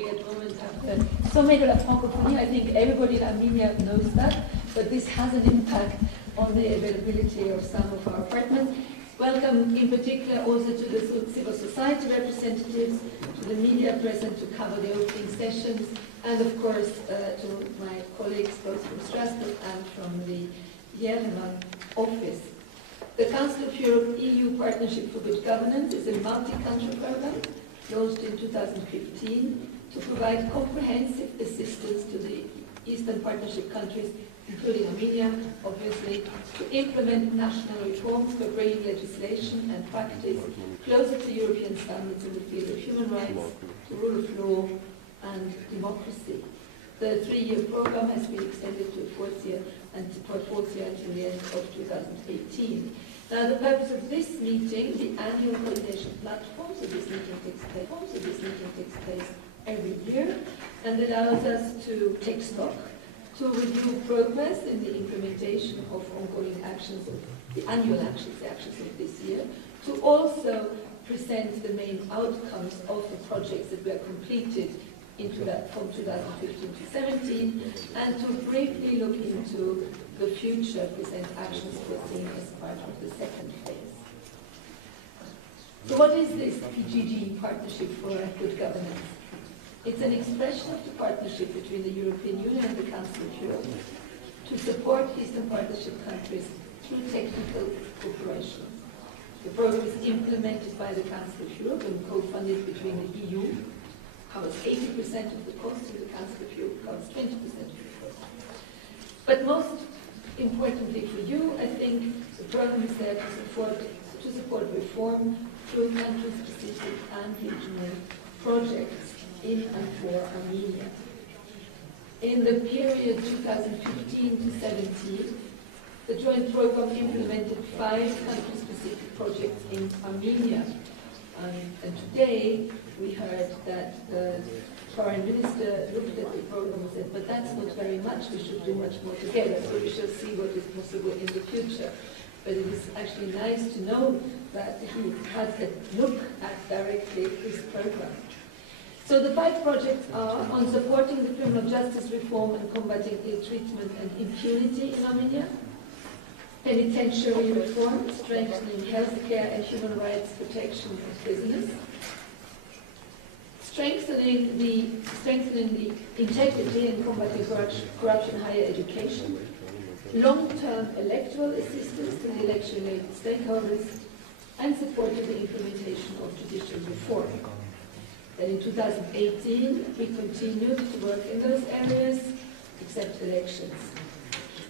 we at the moment have sommet de la francophonie. I think everybody in Armenia knows that, but this has an impact on the availability of some of our apartments. Welcome in particular also to the civil society representatives, to the media present to cover the opening sessions, and of course to my colleagues both from Strasbourg and from the Yerevan office. The Council of Europe EU Partnership for Good Governance is a multi-country program launched in 2015 to provide comprehensive assistance to the Eastern Partnership countries, including Armenia, obviously, to implement national reforms for bringing legislation and practice closer to European standards in the field of human rights, the rule of law, and democracy. The three-year program has been extended to a fourth year until the end of 2018. Now, the purpose of this meeting, the annual coordination platform, so this meeting takes place every year and allows us to take stock, to review progress in the implementation of ongoing actions, the annual actions, the actions of this year, to also present the main outcomes of the projects that were completed from 2015 to 17, and to briefly look into the future, present actions foreseen as part of the second phase. So what is this PGG, Partnership for Good Governance? It's an expression of the partnership between the European Union and the Council of Europe to support Eastern Partnership countries through technical cooperation. The program is implemented by the Council of Europe and co-funded between the EU, covers 80% of the cost, and the Council of Europe covers 20% of the cost. But most importantly for you, I think the program is there to support reform through country-specific and regional projects in and for Armenia. In the period 2015 to 17, the joint program implemented 5 country-specific projects in Armenia. And today, we heard that the foreign minister looked at the program and said, but that's not very much, we should do much more together, so we shall see what is possible in the future. But it is actually nice to know that he has a look at directly this program. So the 5 projects are on supporting the criminal justice reform and combating ill treatment and impunity in Armenia, penitentiary reform, strengthening healthcare and human rights protection of prisoners, strengthening the integrity and combating corruption in higher education, long-term electoral assistance to the election-related stakeholders, and supporting the implementation of judicial reform. Then in 2018, we continued to work in those areas, except elections.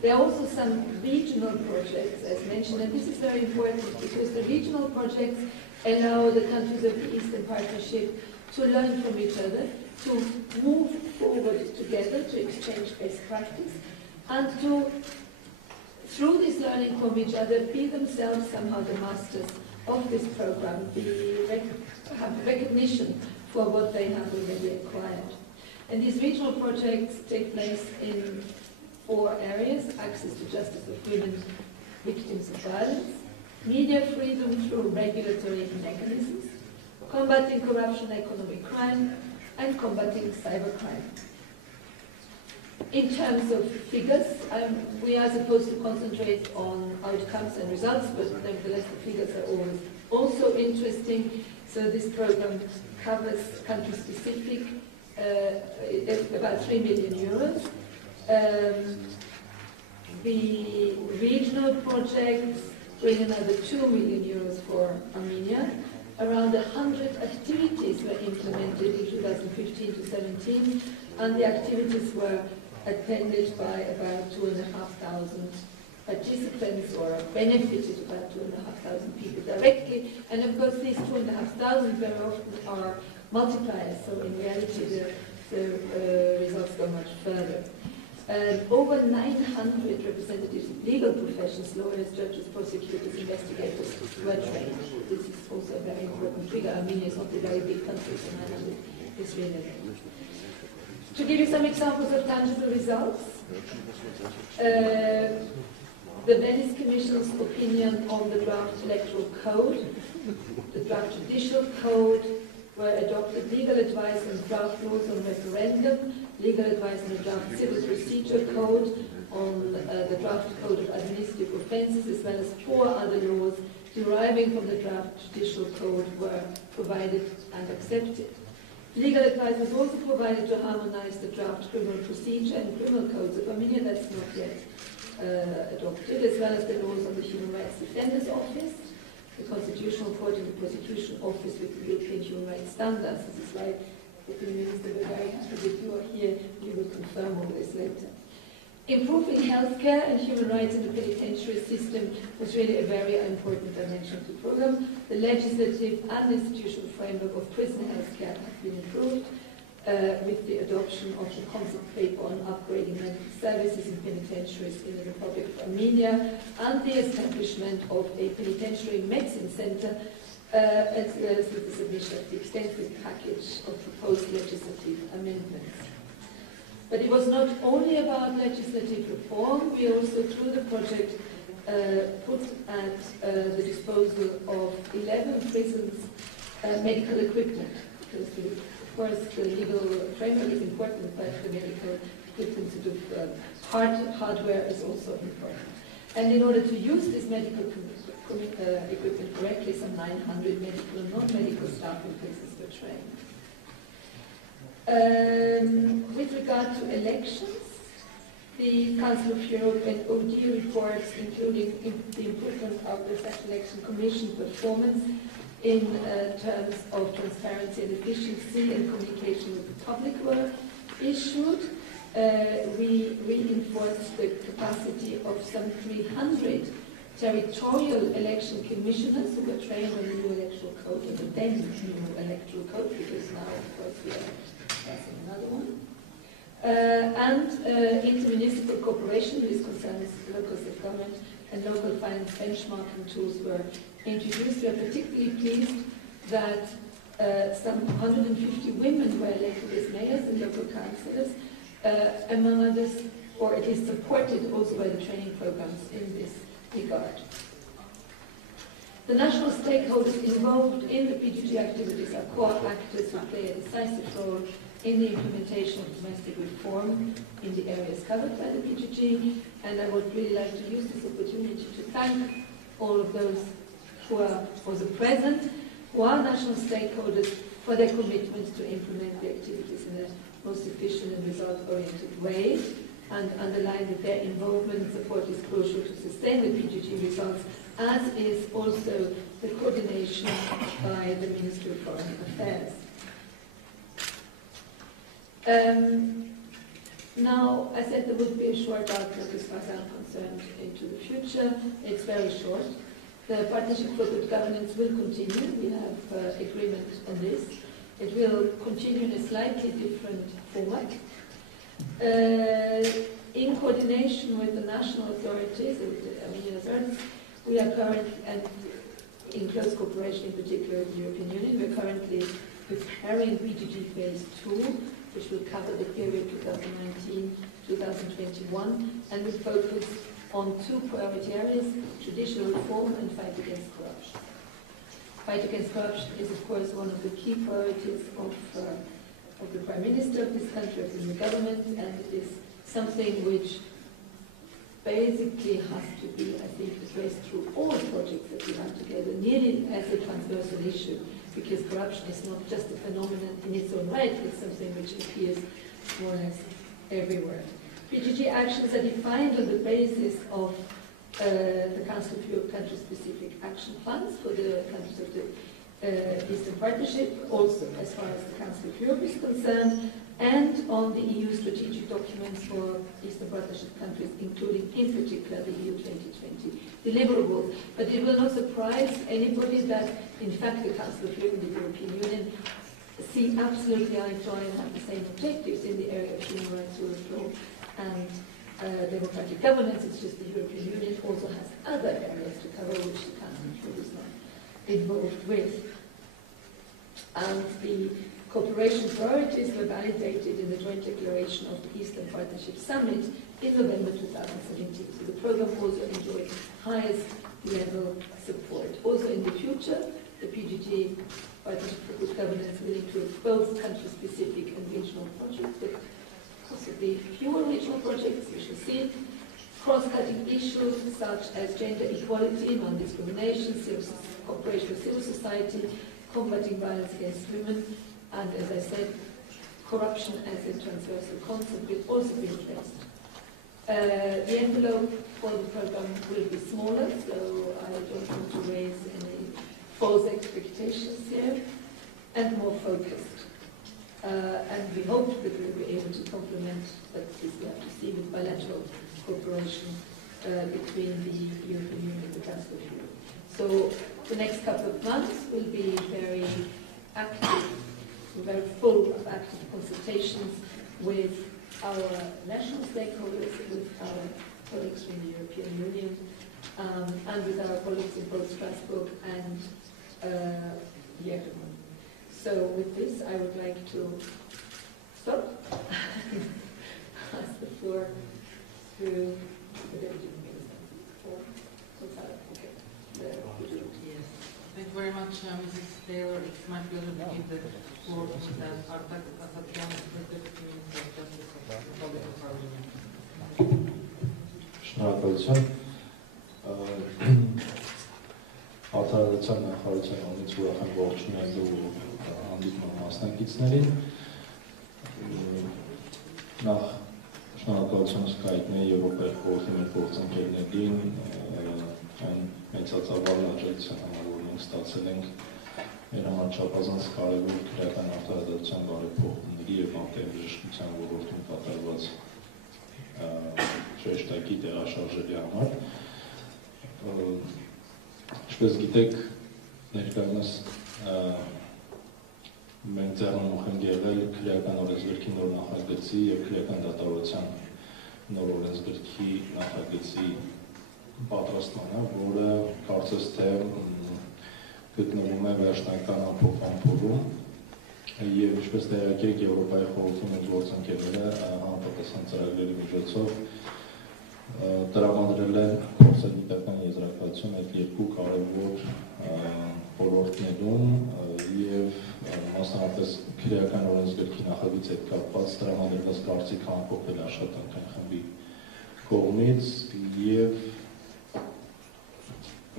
There are also some regional projects, as mentioned, and this is very important because the regional projects allow the countries of the Eastern Partnership to learn from each other, to move forward together, to exchange best practice, and to, through this learning from each other, be themselves somehow the masters of this program, have recognition for what they have already acquired. And these regional projects take place in 4 areas: access to justice of women victims of violence, media freedom through regulatory mechanisms, combating corruption, economic crime, and combating cybercrime. In terms of figures, we are supposed to concentrate on outcomes and results, but nevertheless the figures are always also interesting. So this program covers country-specific, about 3 million euros. The regional projects bring another 2 million euros for Armenia. Around 100 activities were implemented in 2015 to 17, and the activities were attended by about 2,500 participants, or benefited about 2,500 people directly. And of course, these 2,500 very often are multipliers, so in reality the results go much further. Over 900 representatives of legal professions, lawyers, judges, prosecutors, investigators were trained. This is also a very important figure. Armenia is not a very big country, so 900 is really a lot. To give you some examples of tangible results, the Venice Commission's opinion on the draft electoral code, the draft judicial code, were adopted legal advice on draft laws on referendum, legal advice on the draft civil procedure code, on the draft code of administrative offences, as well as 4 other laws deriving from the draft judicial code were provided and accepted. Legal advice was also provided to harmonise the draft criminal procedure and criminal codes of Armenia, that's not yet adopted, as well as the laws on the Human Rights Defenders Office, the Constitutional Court and the Prosecution Office with the European Human Rights Standards. This is why the Minister, we're very happy that you are here. You will confirm all this later. Improving healthcare and human rights in the penitentiary system was really a very important dimension of the program. The legislative and institutional framework of prison healthcare has been improved with the adoption of the concept paper on upgrading medical services in penitentiaries in the Republic of Armenia and the establishment of a penitentiary medicine center, as well as with the submission of the extensive package of proposed legislative amendments. But it was not only about legislative reform. We also, through the project, put at the disposal of 11 prisons medical equipment. Because, of course, the legal framework is important, but the medical equipment, sort of hardware, is also important. And in order to use this medical equipment correctly, some 900 medical and non-medical staff in prisons were trained. With regard to elections, the Council of Europe and OD reports, including the improvement of the Special Election Commission performance in terms of transparency and efficiency and communication with the public, were issued. We reinforced the capacity of some 300 territorial election commissioners who were trained on the new electoral code, and the then new electoral code, because now, of course, we are passing another one. And intermunicipal cooperation, this concerns local self-government and local finance benchmarking tools, were introduced. We are particularly pleased that some 150 women were elected as mayors and local councillors, among others, or at least supported also by the training programs in this regard. The national stakeholders involved in the PGG activities are core actors who play a decisive role in the implementation of domestic reform in the areas covered by the PGG, and I would really like to use this opportunity to thank all of those who are also present, who are national stakeholders, for their commitment to implement the activities in the most efficient and result-oriented way, and underline that their involvement and support is crucial to sustain the PGG results, as is also the coordination by the Ministry of Foreign Affairs. Now, I said there would be a short outlook as far as I'm concerned into the future. It's very short. The Partnership for Good Governance will continue. We have agreement on this. It will continue in a slightly different format. In coordination with the national authorities, with the Armenian authorities, we are currently, and in close cooperation in particular with the European Union, we're currently preparing PGG Phase 2, which will cover the period 2019-2021, and will focus on 2 priority areas: judicial reform and fight against corruption. Fight against corruption is, of course, one of the key priorities of the Prime Minister of this country, of the new government, and it is something which basically has to be, I think, addressed through all projects that we run together, nearly as a transversal issue, because corruption is not just a phenomenon in its own right, it's something which appears more or less everywhere. PGG actions are defined on the basis of the Council of Europe country-specific action plans for the countries of the Eastern Partnership, also as far as the Council of Europe is concerned, and on the EU strategic documents for Eastern Partnership countries, including in particular the EU 2020 deliverables. But it will not surprise anybody that, in fact, the Council of Europe and the European Union see absolutely eye to eye and have the same objectives in the area of human rights, rule of law, and democratic governance. It's just the European Union also has other areas to cover which the Council of Europe is not involved with. And the cooperation priorities were validated in the joint declaration of the Eastern Partnership Summit in November 2017. So the program also enjoyed highest level support. Also in the future, the PGG, Partnership for Good Governance, will include both country-specific and regional projects, but possibly fewer regional projects, we shall see. Cross-cutting issues such as gender equality, non-discrimination, cooperation with civil society, combating violence against women, and as I said, corruption as a transversal concept will also be placed. The envelope for the program will be smaller, so I don't want to raise any false expectations here, and more focused. And we hope that we'll be able to complement, but this we have to see, with bilateral cooperation between the European Union and the Council of Europe. So the next couple of months will be very active, very full of active consultations with our national stakeholders, with our colleagues from the European Union, and with our colleagues in both Strasbourg and ԵԽ-ն. So with this, I would like to stop, pass the floor to the Deputy Minister. Yes. Thank you very much, Mrs. Taylor. It's my pleasure to give the floor to Mr. Artag, the Deputy Minister of Justice of the Republic of Armenia. Շնորհակալություն։ Արտադրության նախարարության անունից ուրախ եմ ողջունելու հանդիպման մասնակիցներին։ Նախ շնորհակալությունս կայքն է Եվրոպայի խորհրդի մեր գործընկերներին այն մեծածավալ աջակցության համար, որ մենք ստացել ենք մեր համար չափազանց կարևոր քրեական արտադրության բարեփոխումների եւ արտադրության ոլորտում կատարված շեշտակի տեղաշարժերի համար։ Ինչպես գիտեք, ներկայումս մենք ձեռնմուխ ենք եղել քրեական օրենսգրքի նոր նախագծի եւ քրեական դատավորության նոր օրենսգրքի նախագծի պատրաստմանը, որը կարծես թե գտնվում է վերջնական ամփոփում եւ ինչպես տեղյակ եք, Եվրոպայի խորհրդի մեր գործընկերները համապատասխան ծրագրերի միջոցով տրամադրել են փորձագիտական եզրակացություն այդ երկու կարևոր ոլորտներում եւ մասնավորապես քրեական օրենսգրքի նախագծի հետ կապված տրամադրված կարծիքը ամփոփել աշխատանքային խմբի կողմից եւ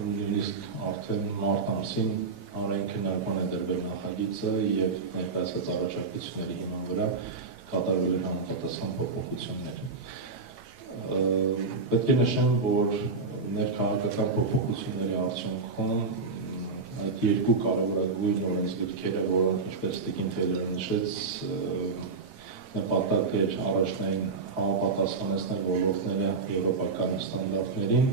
նույնիսկ արդեն մարտ ամսին հանրային քննարկման է դրվել նախագիծը եւ ներկայացված առաջարկությունների հիման վրա կատարվել են համապատասխան փոփոխություններ։ Պետք է նշեմ, որ ներքաղաքական փոփոխությունների արդյունքում այդ երկու կարևորագույն օրենսգրքերը, որոնք ինչպես Տիկին Թեյլերը նշեց, նպատակ էր առաջնային համապատասխանեցնել ոլորտները եվրոպական ստանդարտներին,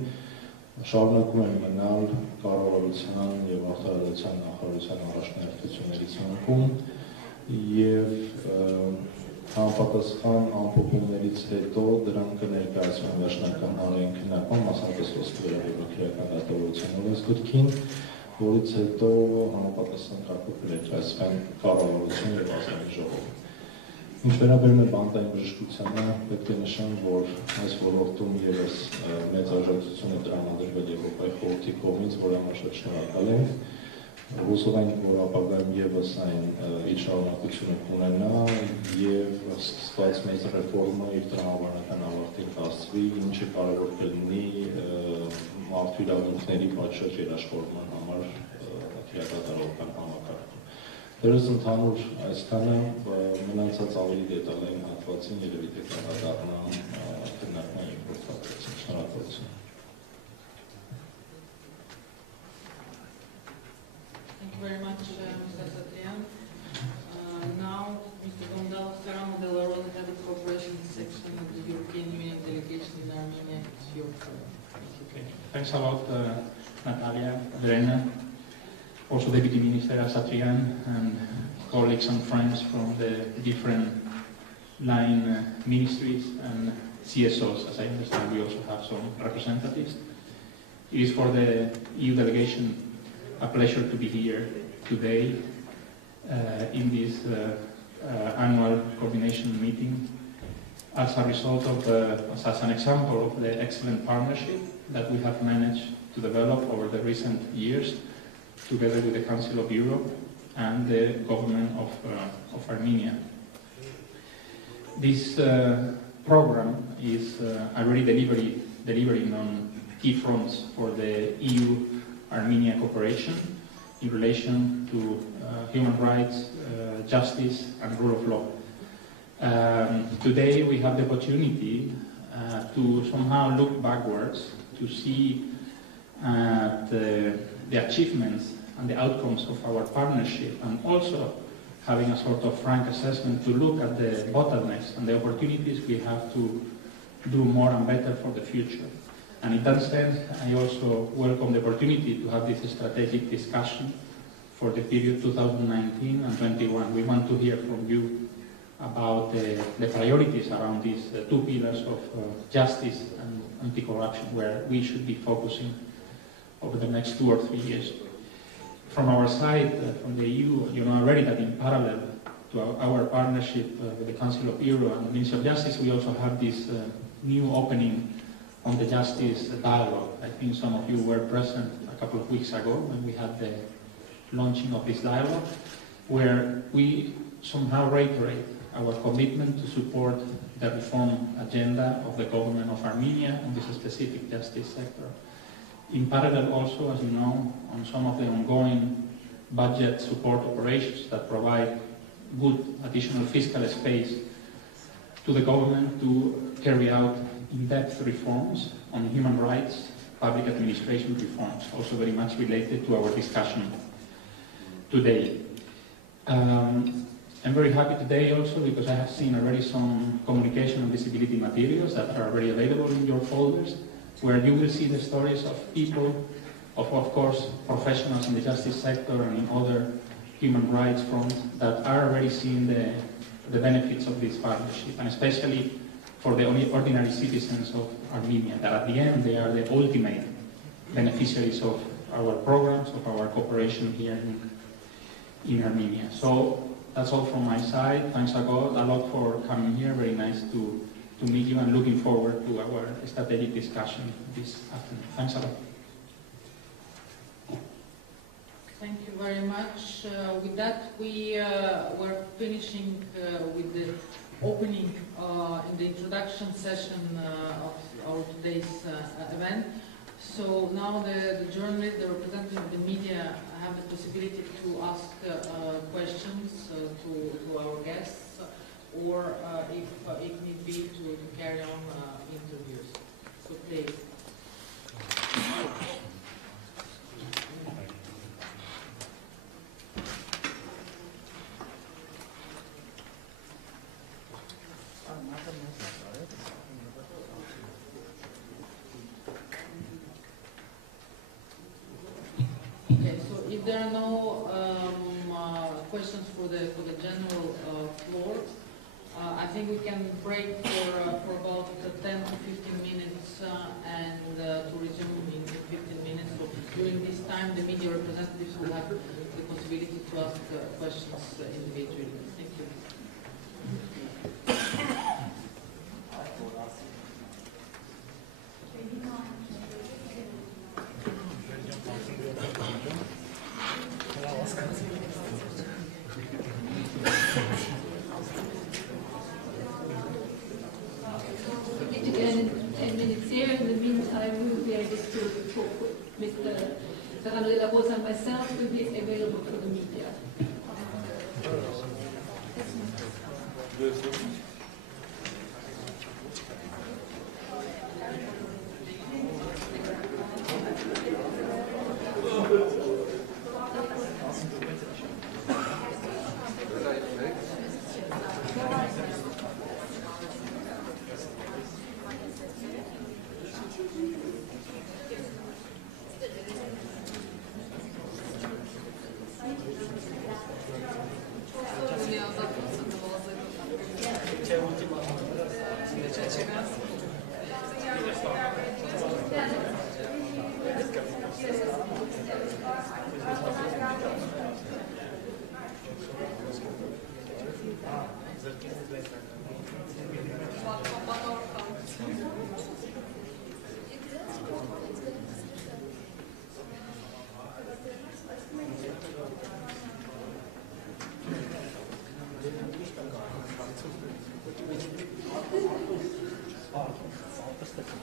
շարունակում են մնալ կառավարության եւ արտադրության նախարարության առաջնահերթությունների ցանկում եւ համապատասխան ամփոփումներից հետո դրանք կներկայացվեն վերջնական հանրային քննարկման, մասնավորապես խոսքը վերաբերում քրեական դատավորության օրենսգրքին, որից հետո համապատասխան կարգով կներկայացվեն կառավարություն եւ ազգային ժողով։ Ինչ վերաբերում է բանտային բժշկությանը, պետք է նշեմ, որ այս ոլորտում ևս մեծ աջակցություն է տրամադրվել Եվրոպայի խորհրդի կողմից, որ համար շատ շնորհակալ ենք։ Հուսով ենք, որ ապագայում ևս այն իր շարունակությունը կունենա եւ սկսված մեծ ռեֆորմը իր տրամաբանական ավարտին կհասցվի, ինչը կարևոր կլինի մարդու իրավունքների պատշաճ երաշխավորման համար քրեակատարողական համակարգում։ Դերս ընդհանուր այսքանը, մնացած ավելի դետալային հատվածին երևի թե կանդրադառնամ քննարկման երկրորդ հատվածին։ Շնորհակալություն։ Thank you very much, Mr. Satrian. Now, Mr. Gondal Ferramo de la Rosa, Head of Cooperation Section of the European Union Delegation in Armenia. It's your turn. Okay. Thanks a lot, Natalia, Verena. Also Deputy Minister Satrian and colleagues and friends from the different line ministries and CSOs, as I understand we also have some representatives. It is for the EU delegation a pleasure to be here today in this annual coordination meeting as a result of, as an example of the excellent partnership that we have managed to develop over the recent years together with the Council of Europe and the government of Armenia. This program is already delivering on key fronts for the EU-Armenia cooperation in relation to human rights, justice and rule of law. Today we have the opportunity to somehow look backwards to see the achievements and the outcomes of our partnership, and also having a sort of frank assessment to look at the bottlenecks and the opportunities we have to do more and better for the future. And in that sense, I also welcome the opportunity to have this strategic discussion for the period 2019 and 21. We want to hear from you about the priorities around these two pillars of justice and anti-corruption, where we should be focusing over the next 2 or 3 years. From our side, from the EU, you know already that in parallel to our partnership with the Council of Europe and the Ministry of Justice, we also have this new opening on the justice dialogue. I think some of you were present a couple of weeks ago when we had the launching of this dialogue, where we somehow reiterate our commitment to support the reform agenda of the government of Armenia on this specific justice sector. In parallel also, as you know, on some of the ongoing budget support operations that provide good additional fiscal space to the government to carry out in-depth reforms on human rights, public administration reforms, also very much related to our discussion today. I'm very happy today also because I have seen already some communication and visibility materials that are already available in your folders, where you will see the stories of people, of course, professionals in the justice sector and in other human rights fronts that are already seeing the benefits of this partnership, and especially for the ordinary citizens of Armenia, that at the end they are the ultimate beneficiaries of our programs, of our cooperation here in Armenia. So that's all from my side. Thanks a lot for coming here. Very nice to meet you, and looking forward to our strategic discussion this afternoon. Thanks a lot. Thank you very much. With that, we were finishing with the opening in the introduction session of our today's event. So now the journalists, the representatives of the media have the possibility to ask questions to our guests, or if need be, to carry on interviews. So please. Okay, so if there are no questions for the general floor, I think we can break for about 10 to 15 minutes and to resume in 15 minutes. So during this time, the media representatives will have the possibility to ask questions individually. Thank you. And myself will be available for the media.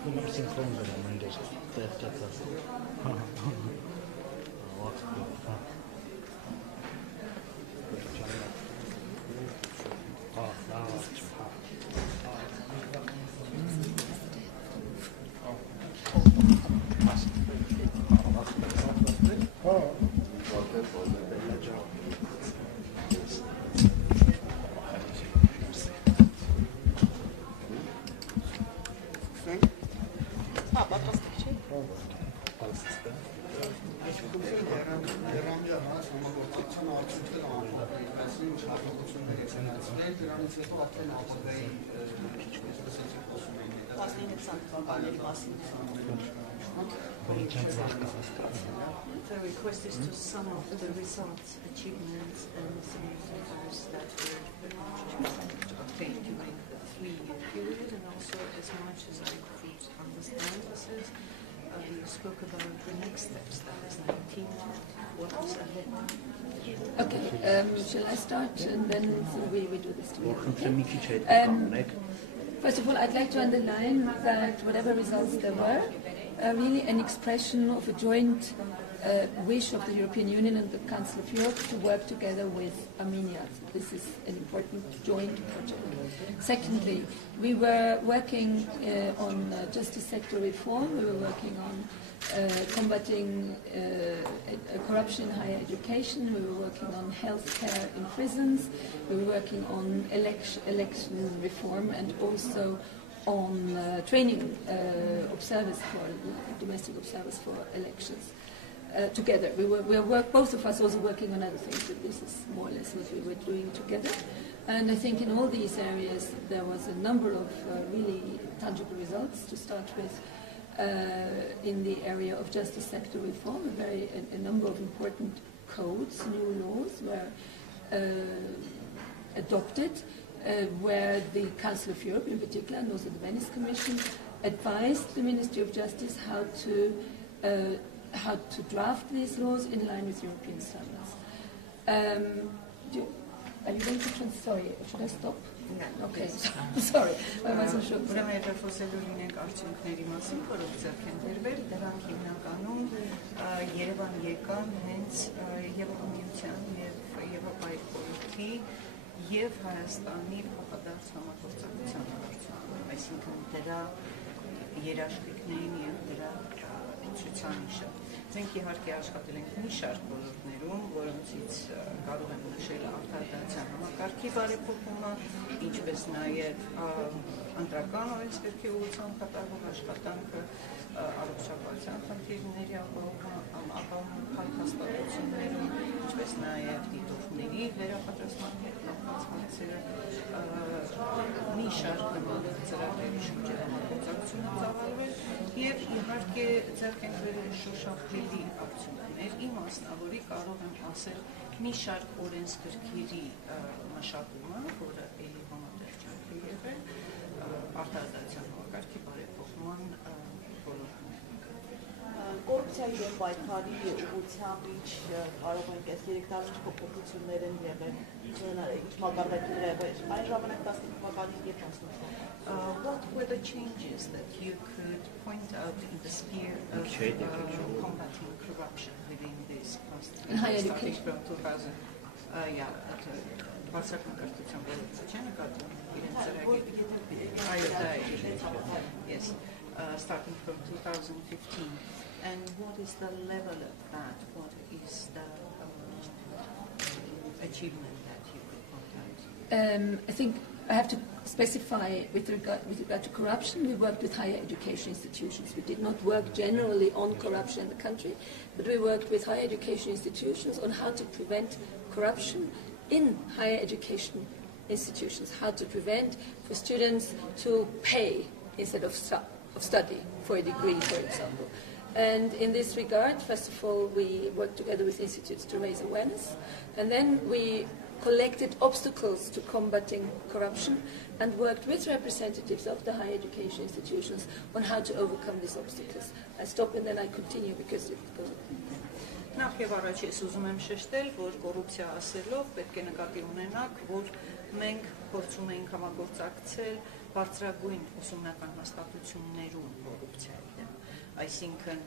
The request is to sum up the results, achievements, and signatures that were obtained during the 3-year period, and also, as much as I could understand, you spoke about the next steps, that is 19, what is ahead. Okay, shall I start and then we do this together? Okay? First of all, I'd like to underline that whatever results there were, are really an expression of a joint wish of the European Union and the Council of Europe to work together with Armenia. This is an important joint project. Secondly, we were working on justice sector reform. We were working on combating corruption in higher education. We were working on healthcare in prisons. We were working on election reform and also on training observers domestic observers for elections. Together, both of us also working on other things, but this is more or less what we were doing together. And I think in all these areas there was a number of really tangible results. To start with, in the area of justice sector reform, a number of important codes, new laws were adopted, where the Council of Europe in particular, and also the Venice Commission, advised the Ministry of Justice how to draft these laws in line with European standards. Are you going to translate? Sorry, should I stop? No. Okay, sorry. I wasn't sure. Ուրեմն եթե խոսելու լինենք արդյունքների մասին, որոնք ձեռք են բերվել, դրանք հիմնականում Երևան եկան հենց Եվրոմիության եւ Եվրոպայի խորհրդի եւ Հայաստանի փոխադարձ համագործակցության արդյունքում, այսինքն դրա երաշխիքներին եւ դրա ցուցանիշը։ Մենք իհարկե աշխատել ենք մի շարք ոլորտներում, որոնցից կարող եմ նշել արտադրության համակարգի բարեփոխումը, ինչպես նաև ընտրական օրենսգրքի ուղղությամբ կատարվող աշխատանքը, առողջապահության խնդիրների ապահովում հաստատություններում, ինչպես նաև դիտորդների վերապատրաստման հետ կապված հարցերը, մի շարք նման ծրագրերի շուրջ համագործակցություն ծավալվել եւ իհարկե ձեռք են բերել շոշափելի արդյունքներ, իմաստնավորի կարող եմ ասել մի շարք օրենսգրքերի մշակումը, որը էլի համատեքստանք է եղել, արտադրության համակարգի բարեփոխման ոլորտում։ Կոռուպցիայի դեմ պայքարի ուղղությամբ ինչ կարող ենք այս 3 տարի փոփոխություններ են եղել, ինչ մակարդակներ եղել, այն ժամանակ 15 թվականին եւ 18 What were the changes that you could point out in the sphere of combating corruption within this past in higher education from 2000? Yes, starting from 2015. And what is the level of that? What is the achievement that you could point out? I think I have to specify with regard to corruption, we worked with higher education institutions. We did not work generally on corruption in the country, but we worked with higher education institutions on how to prevent corruption in higher education institutions, how to prevent for students to pay instead of study for a degree, for example. And in this regard, first of all, we worked together with institutes to raise awareness, and then we collected obstacles to combating corruption and worked with representatives of the higher education institutions on how to overcome these obstacles. I stop and then I continue because it goes. Նախ եւ առաջ ես ուզում եմ շեշտել, որ կոռուպցիա ասելով պետք է նկատի ունենաք, որ մենք փորձում ենք համագործակցել բարձրագույն ուսումնական հաստատություններում կոռուպցիայի դեմ, այսինքն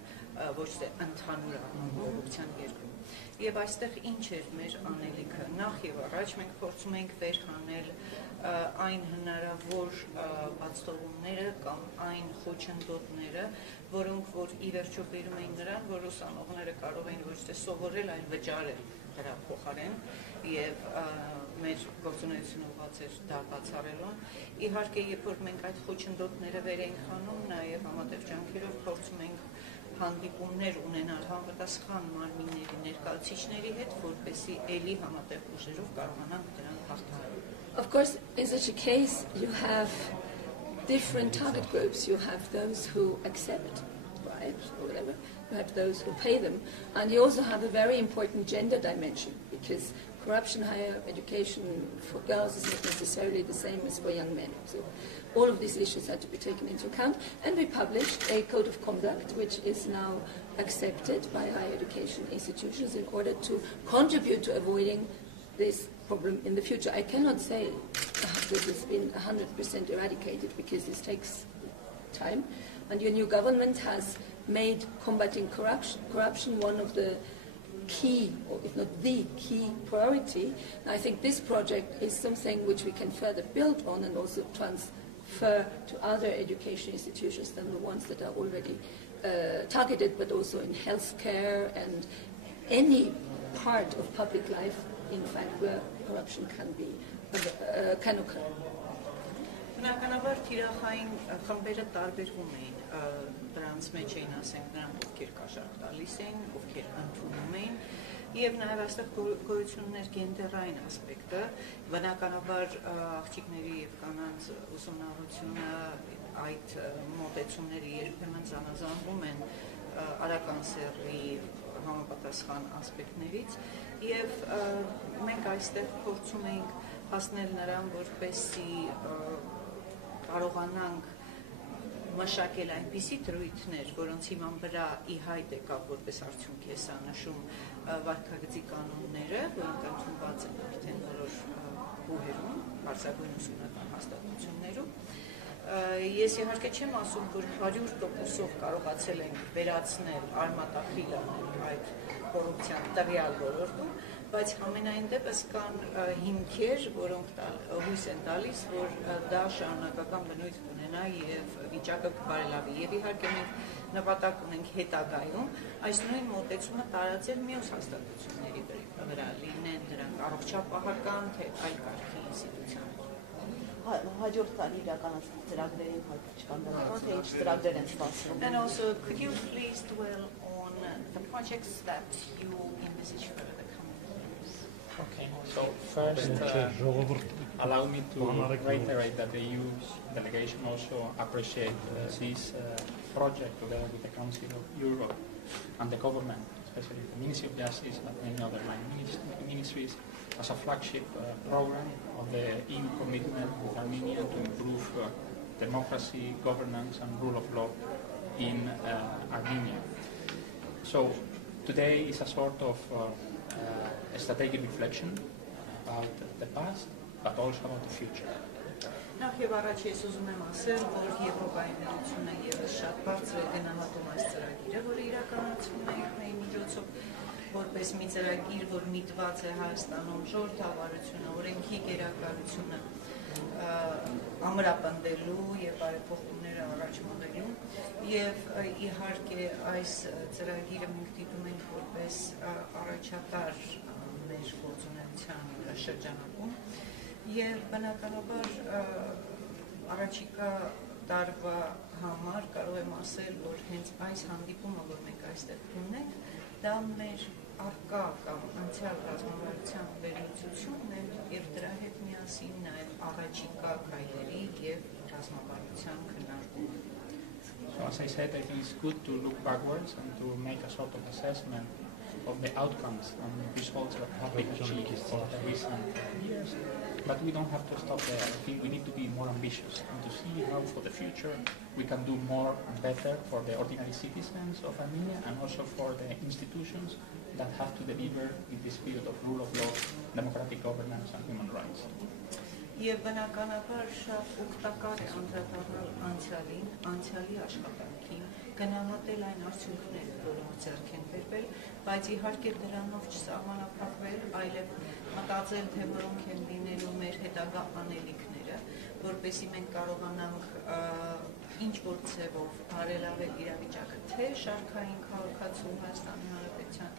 ոչ թե ընդհանուր առմամբ կոռուպցիան երկրում։ Եվ այստեղ ինչ էր մեր անելիքը։ Նախ եւ առաջ մենք փորձում ենք վերհանել այն հնարավոր բացթողումները կամ այն խոչընդոտները, որոնք որ ի վերջո բերում էին նրան, որ ուսանողները կարող էին ոչ թե սովորել, այլ վճարել դրա փոխարեն, եւ մեր գործունեությունը ուղղված էր դա բացառելուն։ Իհարկե, երբ որ մենք այդ խոչընդոտները վեր ենք հանում, նաեւ համատեղ ջանքերով փորձում ենք հանդիպումներ ունենալ համապատասխան մարմինների ներկայացուցիչների հետ, որպեսզի ելի համատեղ ուժերով կարողանանք դրանք հաղթահարել։ Of course, in such a case, you have different target groups. You have those who accept bribes or whatever. You have those who pay them. And you also have a very important gender dimension, because corruption, higher education for girls is not necessarily the same as for young men. So all of these issues had to be taken into account. And we published a code of conduct, which is now accepted by higher education institutions in order to contribute to avoiding this problem in the future. I cannot say that it's been 100% eradicated, because this takes time. And your new government has made combating corruption one of the key, or if not the key priority. And I think this project is something which we can further build on and also transfer to other education institutions than the ones that are already targeted, but also in healthcare and any part of public life, in fact, where corruption can occur. Բնականաբար թիրախային խմբերը տարբերվում էին, դրանց մեջ էին, ասենք, նրանք ովքեր կաշառք տալիս էին, ովքեր ընդունում էին, եւ նաեւ այստեղ գոյություն ուներ գենդերային ասպեկտը, բնականաբար աղջիկների եւ կանանց ուսումնառությունը այդ մոտեցումները երբեմն զանազանվում են արական սեռի համապատասխան ասպեկտներից, եւ մենք այստեղ փորձում ենք հասնել նրան, որպեսզի կարողանանք մշակել այնպիսի դրույթներ, որոնց հիման վրա ի հայտ եկավ որպես արդյունք է սա նշում վարքագծի կանոնները, որոնք ընդունված են արդեն բոլոր բուհերում, բարձրագույն ուսումնական հաստատություններում։ Ես իհարկե չեմ ասում, որ 100%-ով կարողացել ենք վերացնել արմատախիլ այդ կոռուպցիան տվյալ ոլորտում, բայց ամենայն դեպս կան հիմքեր, որոնք հույս են տալիս, որ դա շարունակական բնույթ կունենա եւ վիճակը կբարելավի։ Եվ իհարկե մենք նպատակ ունենք հետագայում այս նույն մոտեցումը տարածել մյուս հաստատությունների վրա, լինեն դրանք առողջապահական, թե այլ կարգի ինստիտուցիաներ։ Հաջորդ տարի իրականացնող ծրագրերին հայտնի դրանք, թե ինչ ծրագրեր են սպասվում։ And also, could you please dwell on the projects that you envisage for the coming years? Okay, so first, allow me to reiterate that the EU delegation also appreciates this project together with the Council of Europe and the government, especially the Ministry of Justice and many other line ministries, as a flagship program of the EU commitment with Armenia to improve democracy, governance and rule of law in Armenia. So today is a sort of a strategic reflection about the past, but also about the future. Նախ եւ առաջ ես ուզում եմ ասել, որ Եվրոպայի ներկայությունը եւս շատ բարձր է գնահատում այս ծրագիրը, որը իրականացվում է ԵԽ-ի միջոցով, որպես մի ծրագիր, որ միտված է Հայաստանում ժողովրդավարությունը, օրենքի գերակայությունը ամրապնդելու եւ բարեփոխումները առաջ մղելու, եւ իհարկե այս ծրագիրը մենք դիտում ենք որպես առաջատար մեր գործունեության շրջանակում, եւ բնականաբար առաջիկա տարվա համար կարող եմ ասել, որ հենց այս հանդիպումը, որ մենք այստեղ ունենք, դա մեր առկա կամ անցյալ ռազմավարության վերլուծությունն է եւ դրա հետ միասին նաեւ առաջիկա քայլերի եւ ռազմավարության քննարկումը։ So as I said, I think it's good to look backwards and to make a sort of assessment of the outcomes and results that have been achieved for the recent years. But we don't have to stop there. I think we need to be more ambitious and to see how for the future we can do more and better for the ordinary citizens of Armenia and also for the institutions that have to deliver in this period of rule of law, democratic governance and human rights. Եվ բնականաբար շատ օգտակար է անդրադառնալ անցյալի աշխատանքին, գնահատել այն արդյունքները, որոնք ձեռք են բերվել, բայց իհարկե դրանով չսահմանափակվել, այլև մտածել, թե որոնք են լինելու մեր հետագա անելիքները, որպեսզի մենք կարողանանք ինչ որ ձևով բարելավել իրավիճակը, թե շարքային քաղաքացում Հայաստանի Հանրապետության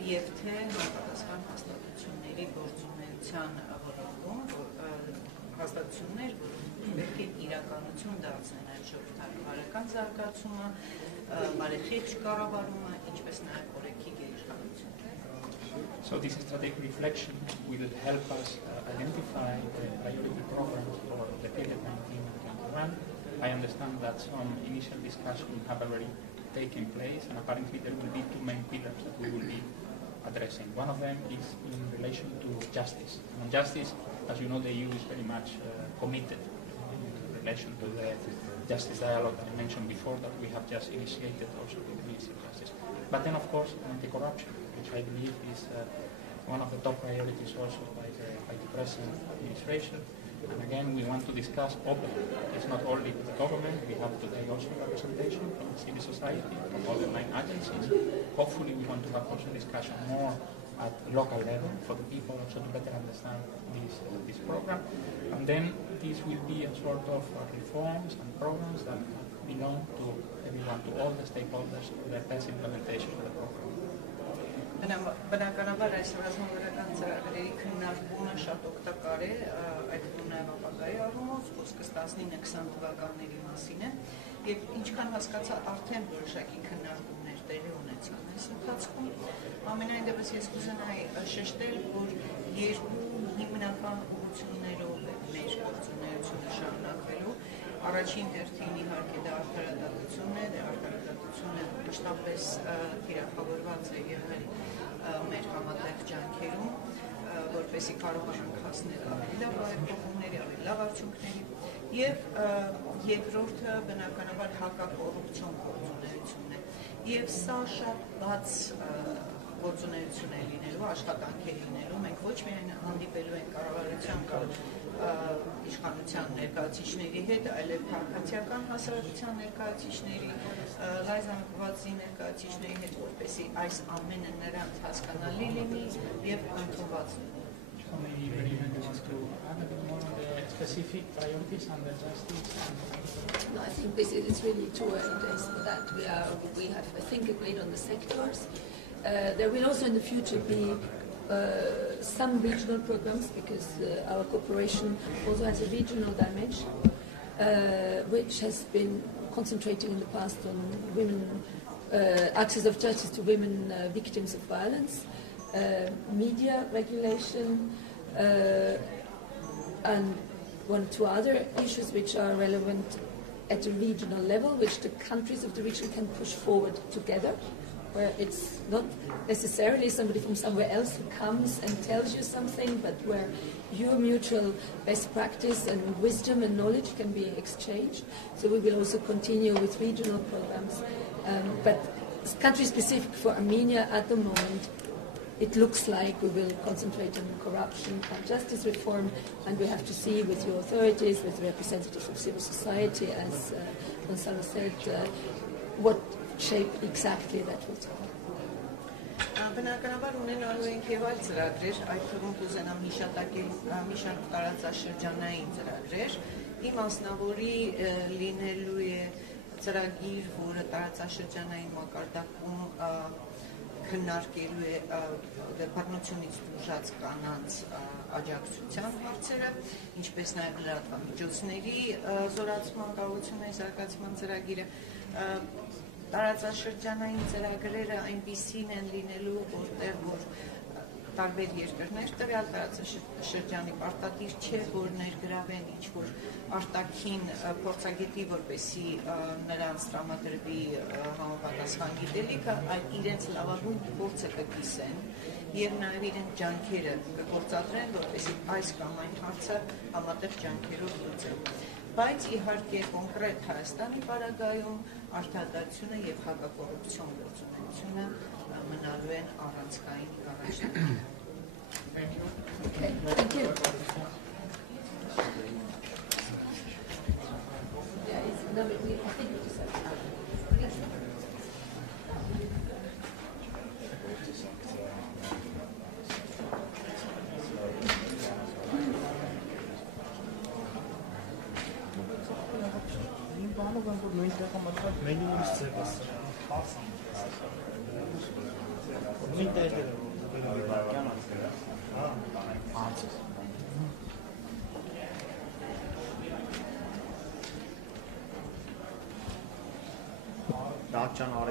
եւ թե համապատասխան հաստատությունների գործունեության ոլորտում, հաստատություններ, որ պետք է իրականություն դարձնեն այդ ժողովրդական զարգացումը, բարեխիղճ կառավարումը, ինչպես նաեւ օրենքի գերիշխանությունը. So this strategic reflection will help us identify the priority programs for the period 1921. I understand that some initial discussions have already taken place, and apparently there will be two main pillars that we will be addressing. One of them is in relation to justice. On justice, as you know, the EU is very much committed in relation to the justice dialogue that I mentioned before that we have just initiated also with the Ministry of Justice. But then, of course, anti-corruption, which I believe is one of the top priorities also by the present administration. And again, we want to discuss openly. It's not only with the government, we have today also representation from civil society, from other line agencies. Hopefully we want to have also discussion more at local level for the people also to better understand this program. And then this will be a sort of reforms and programs that belong to everyone, to all the stakeholders, to the best implementation of the program. Բնականաբար այս ռազմավարական ծրագրերի քննարկումը շատ օգտակար է, այդ նաև ապագայի առումով, խոսքը 19-20 թվականների մասին է, եւ ինչքան հասկացա, արդեն որոշակի քննարկումներ տեղի ունեցան այս ընթացքում։ Ամենայն դեպս ես կուզենայի շեշտել, որ երկու հիմնական ուղղություններով է մեր գործունեությունը շարունակվելու։ Առաջին հերթին իհարկե դա արդարադատությունն է, արդարադատությունը մշտապես թիրախավորված է եղել մեր համատեղ ջանքերում, որպեսզի կարողանանք հասնել ավելի լավ այլփոխումների, ավելի լավ արդյունքների, եւ երկրորդը բնականաբար հակակոռուպցիոն գործունեությունն է, եւ սա շատ բաց գործունեություն է լինելու, աշխատանք է լինելու, մենք ոչ միայն հանդիպելու ենք կառավարության կամ իշխանության ներկայացուցիչների հետ, այլև քաղաքացիական հասարակության ներկայացուցիչների, լայզանգվածի ներկայացուցիչների հետ, որպեսզի այս ամենը նրանց հասկանալի լինի եւ ընդունված լինի։ Maybe Armenian wants to add a bit more on the specific priorities and the justice. No, I think this is really true, and that we have, I think, agreed on the sectors. There will also in the future be some regional programs, because our cooperation also has a regional dimension, which has been concentrating in the past on women, access of justice to women victims of violence, media regulation, and one or two other issues which are relevant at a regional level, which the countries of the region can push forward together, where it's not necessarily somebody from somewhere else who comes and tells you something, but where your mutual best practice and wisdom and knowledge can be exchanged. So we will also continue with regional programs. But country-specific for Armenia at the moment, it looks like we will concentrate on corruption and justice reform, and we have to see with your authorities, with representatives of civil society, as Gonzalo said, what shape exactly that will take. Բնականաբար ունենալու ենք եւ այլ ծրագրեր, այդ թվում կուզենամ հիշատակել մի շարք տարածաշրջանային ծրագրեր։ Իմ մասնավորի լինելու է ծրագիր, որը տարածաշրջանային մակարդակում քննարկելու է բռնությունից դժուժած կանանց աջակցության հարցերը, ինչպես նաև լրատվամիջոցների զորացման կարողությունների զարգացման ծրագիրը։ Տարածաշրջանային ծրագրերը այնպիսին են լինելու, որտեղ որ տարբեր երկրներ տվյալ տարածաշրջանի պարտադիր չէ, որ ներգրավեն ինչ-որ արտաքին փորձագետի, որպեսզի նրանց տրամադրվի համապատասխան գիտելիքը, այլ իրենց լավագույն փորձը կկիսեն եւ նաեւ իրենց ջանքերը կգործադրեն, որպեսզի այս կամ այն հարցը համատեղ ջանքերով լուծեն։ Բայց իհարկե կոնկրետ Հայաստանի պարագայում արդարադատությունը եւ հակակոռուպցիոն գործունեությունը մնալու են առանցքային առաջնային։ Thank you. Yeah, it's, no, but we, I think we just have to. Dacian are